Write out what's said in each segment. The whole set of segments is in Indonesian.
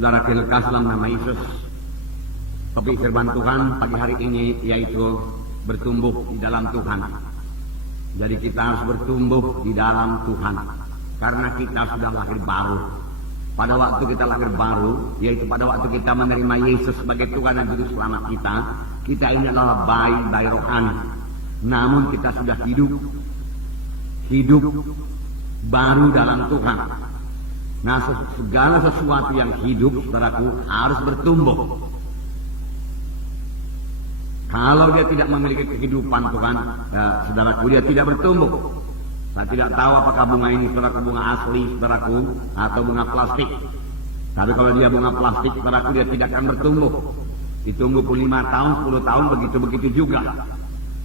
Saudara kekasih nama Yesus, topik firman Tuhan pagi hari ini yaitu bertumbuh di dalam Tuhan. Jadi kita harus bertumbuh di dalam Tuhan, karena kita sudah lahir baru. Pada waktu kita lahir baru, yaitu pada waktu kita menerima Yesus sebagai Tuhan dan Juru Selamat kita ini adalah bayi rohani. Namun kita sudah hidup baru dalam Tuhan. Nah, segala sesuatu yang hidup, saudaraku, harus bertumbuh. Kalau dia tidak memiliki kehidupan Tuhan, ya, saudaraku, dia tidak bertumbuh. Saya tidak tahu apakah bunga ini, saudaraku, bunga asli, saudaraku, atau bunga plastik. Tapi kalau dia bunga plastik, saudaraku, dia tidak akan bertumbuh. Ditunggu 5 tahun, 10 tahun, begitu-begitu juga.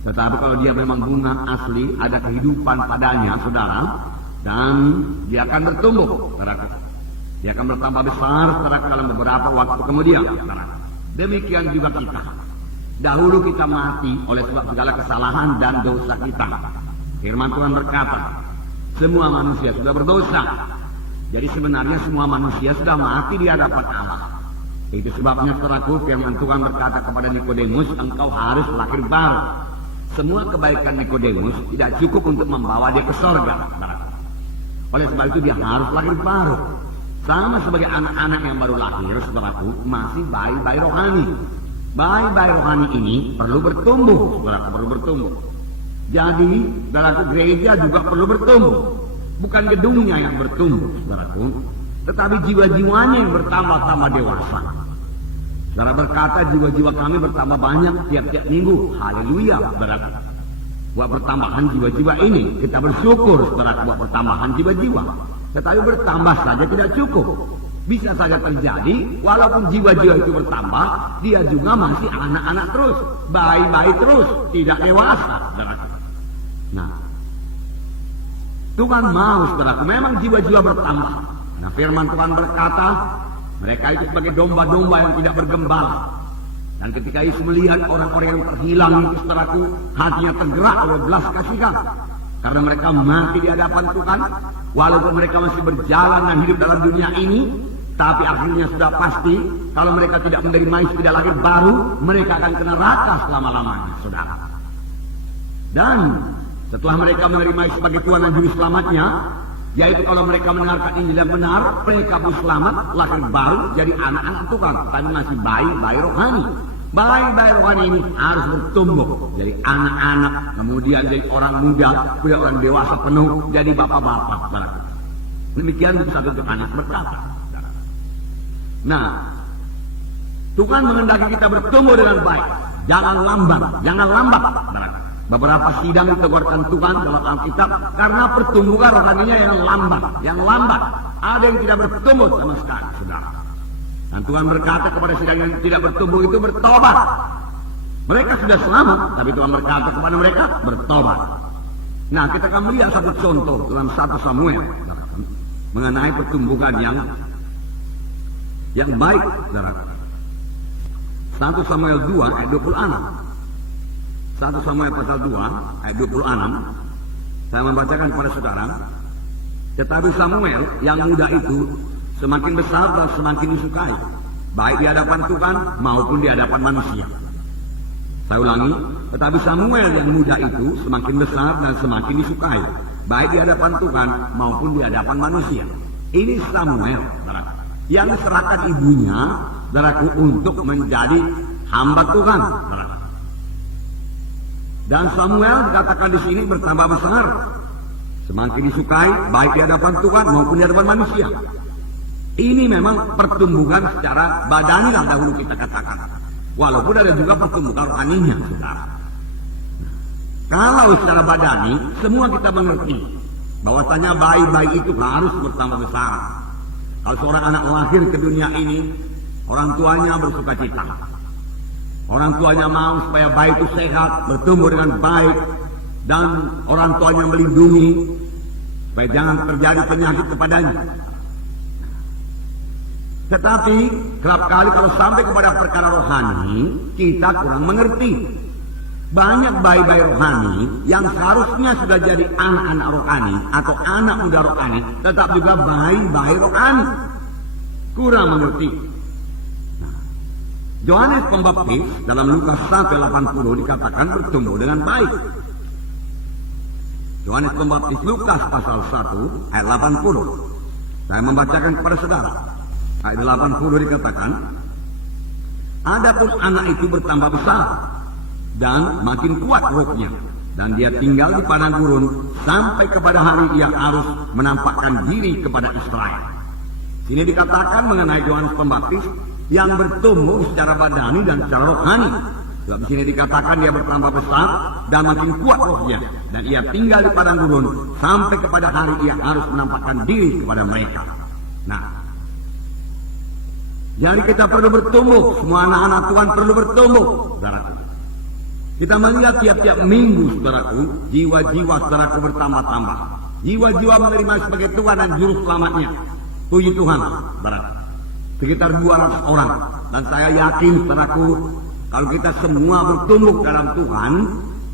Tetapi kalau dia memang bunga asli, ada kehidupan padanya, saudara, dan dia akan bertumbuh, saudara. Dia akan bertambah besar, saudara, dalam beberapa waktu kemudian, saudara. Demikian juga kita. Dahulu kita mati oleh sebab segala kesalahan dan dosa kita. Firman Tuhan berkata, semua manusia sudah berdosa. Jadi sebenarnya semua manusia sudah mati di hadapan Allah. Itu sebabnya, saudaraku, firman Tuhan berkata kepada Nikodemus, engkau harus lahir baru. Semua kebaikan Nikodemus tidak cukup untuk membawa dia ke surga, saudaraku. Oleh sebab itu dia harus lahir baru. Sama sebagai anak-anak yang baru lahir, saudaraku, masih bayi-bayi rohani. Bayi-bayi rohani ini perlu bertumbuh, saudaraku, perlu bertumbuh. Jadi dalam gereja juga perlu bertumbuh. Bukan gedungnya yang bertumbuh, saudaraku, tetapi jiwa-jiwanya yang bertambah-tambah dewasa. Saudara berkata, jiwa-jiwa kami bertambah banyak tiap-tiap minggu. Haleluya, saudaraku. Buat pertambahan jiwa-jiwa ini, kita bersyukur, saudara, buat pertambahan jiwa-jiwa. Tetapi bertambah saja tidak cukup. Bisa saja terjadi, walaupun jiwa-jiwa itu bertambah, dia juga masih anak-anak terus, bayi-bayi terus, tidak dewasa, saudaraku. Nah, Tuhan mau, saudaraku, memang jiwa-jiwa bertambah. Nah, firman Tuhan berkata, mereka itu sebagai domba-domba yang tidak bergembala. Dan ketika Yesus melihat orang-orang yang terhilang itu, saudaraku, hatinya tergerak oleh belas kasihan. Karena mereka mati di hadapan Tuhan, walaupun mereka masih berjalan dan hidup dalam dunia ini, tapi akhirnya sudah pasti, kalau mereka tidak menerima Yesus, tidak lahir baru, mereka akan kena neraka selama-lamanya, saudara. Dan setelah mereka menerima Yesus sebagai Tuhan dan Juru Selamatnya, yaitu kalau mereka mendengarkan Injil yang benar, mereka pun selamat, lahir baru, jadi anak-anak Tuhan. Tapi masih bayi-bayi rohani. Bayi-bayi rohani ini harus bertumbuh, jadi anak-anak, kemudian jadi orang muda, kemudian orang dewasa penuh, jadi bapak-bapak. Demikian buku 1 Yohanes berkata. Nah, Tuhan menghendaki kita bertumbuh dengan baik, jangan lambat. Beberapa sidang diteguhkan Tuhan dalam Alkitab karena pertumbuhan rohaninya yang lambat. Ada yang tidak bertumbuh sama sekali, saudara. Dan Tuhan berkata kepada sidang yang tidak bertumbuh itu bertobat. Mereka sudah selamat, tapi Tuhan berkata kepada mereka bertobat. Nah, kita akan melihat satu contoh dalam 1 Samuel mengenai pertumbuhan yang baik, saudara. 1 Samuel 2 ayat 26. 1 Samuel pasal 2 ayat 26. Saya membacakan kepada saudara. Tetapi Samuel yang muda itu semakin besar dan semakin disukai, baik di hadapan Tuhan maupun di hadapan manusia. Saya ulangi, tetapi Samuel yang muda itu semakin besar dan semakin disukai, baik di hadapan Tuhan maupun di hadapan manusia. Ini Samuel, saudara, yang diserahkan ibunya, saudaraku, untuk menjadi hamba Tuhan, saudara. Dan Samuel dikatakan di sini bertambah besar, semakin disukai, baik di hadapan Tuhan maupun di hadapan manusia. Ini memang pertumbuhan secara badani lah dahulu kita katakan. Walaupun ada juga pertumbuhan rohaninya, saudara. Kalau secara badani, semua kita mengerti bahwasanya bayi-bayi itu harus bertambah besar. Kalau seorang anak lahir ke dunia ini, orang tuanya bersuka cita. Orang tuanya mau supaya bayi itu sehat, bertumbuh dengan baik, dan orang tuanya melindungi supaya jangan terjadi penyakit kepadanya. Tetapi kerap kali kalau sampai kepada perkara rohani, kita kurang mengerti. Banyak bayi-bayi rohani yang seharusnya sudah jadi anak-anak rohani atau anak muda rohani, tetap juga bayi-bayi rohani. Kurang mengerti. Yohanes Pembaptis dalam Lukas 1:80 dikatakan bertumbuh dengan baik. Yohanes Pembaptis Lukas pasal 1 ayat 80. Saya membacakan kepada saudara. Ayat 80 dikatakan, adapun anak itu bertambah besar dan makin kuat rohnya, dan dia tinggal di padang gurun sampai kepada hari ia harus menampakkan diri kepada Israel. Sini dikatakan mengenai Yohanes Pembaptis yang bertumbuh secara badani dan secara rohani. Sebab di sini dikatakan dia bertambah besar dan makin kuat rohnya, dan ia tinggal di padang gurun sampai kepada hari ia harus menampakkan diri kepada mereka. Nah, jadi kita perlu bertumbuh, semua anak-anak Tuhan perlu bertumbuh, saudaraku. Kita melihat tiap-tiap minggu, saudaraku, jiwa-jiwa saudaraku bertambah-tambah. Jiwa-jiwa menerima sebagai Tuhan dan Juru Selamatnya. Puji Tuhan, saudaraku. Sekitar 200 orang. Dan saya yakin, saudaraku, kalau kita semua bertumbuh dalam Tuhan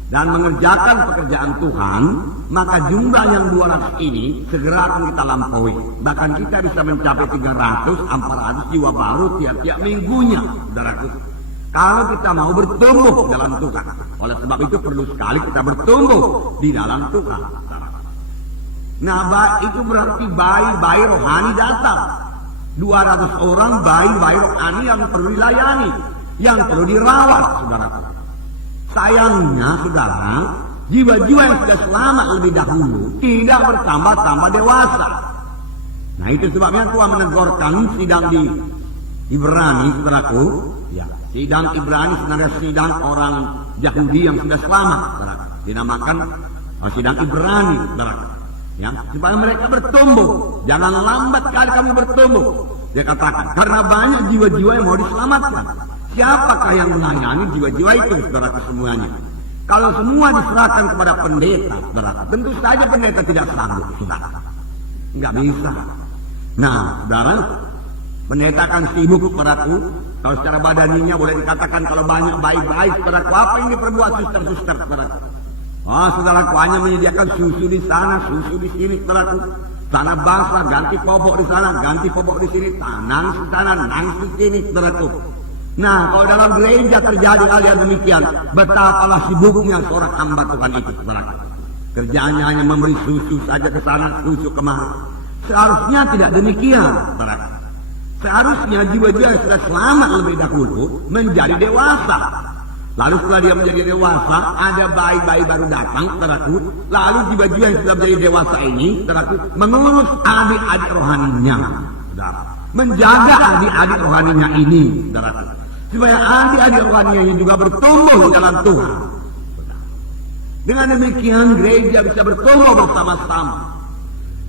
dan mengerjakan pekerjaan Tuhan, maka jumlah yang 200 ini segera akan kita lampaui. Bahkan kita bisa mencapai 300-400 jiwa baru tiap-tiap minggunya, saudaraku. Kalau kita mau bertumbuh dalam Tuhan. Oleh sebab itu perlu sekali kita bertumbuh di dalam Tuhan. Nah, itu berarti bayi-bayi rohani datang. 200 orang bayi-bayi rohani yang perlu dilayani, yang perlu dirawat, saudaraku. Sayangnya, saudara, jiwa-jiwa yang sudah selamat lebih dahulu tidak bertambah-tambah dewasa. Nah, itu sebabnya Tuhan menegurkan sidang di Ibrani, saudaraku. Ya, sidang Ibrani sebenarnya sidang orang Yahudi yang sudah selamat, saudaraku. Dinamakan sidang Ibrani, saudaraku. Ya, supaya mereka bertumbuh. Jangan lambat kali kamu bertumbuh. Dia katakan, karena banyak jiwa-jiwa yang mau diselamatkan. Siapakah yang melayani jiwa-jiwa itu, saudara semuanya? Kalau semua diserahkan kepada pendeta, saudara, tentu saja pendeta tidak sanggup, saudara. Enggak bisa. Nah, saudara, pendeta akan sibuk, saudaraku. Kalau secara badaninya boleh dikatakan kalau banyak baik-baik, saudaraku, apa yang diperbuat suster-suster, saudaraku? Oh, saudaraku, hanya menyediakan susu di sana, susu di sini, saudaraku. Tanah basah, ganti popok di sana, ganti popok di sini, nangis di sana, nangis di sini, saudaraku. Nah, kalau dalam gereja terjadi hal yang demikian, betapalah sibuknya seorang hamba Tuhan itu, saudaraku. Kerjaannya hanya memberi susu saja ke sana, susu kemari. Seharusnya tidak demikian, saudaraku. Seharusnya jiwa-jiwa yang sudah selamat lebih dahulu menjadi dewasa. Lalu setelah dia menjadi dewasa, ada bayi-bayi baru datang, saudaraku. Lalu jiwa-jiwa yang sudah menjadi dewasa ini, saudaraku, mengurus adik-adik rohaninya, saudara. Menjaga adik-adik rohaninya ini, saudaraku. Supaya adik-adik rohaninya ini juga bertumbuh dalam Tuhan. Dengan demikian gereja bisa bertumbuh bersama-sama.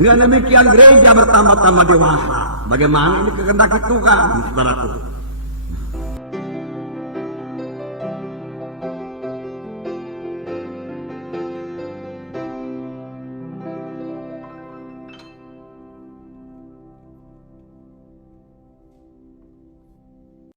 Dengan demikian gereja bertambah-tambah dewasa. Bagaimana ini kehendak Tuhan, saudaraku.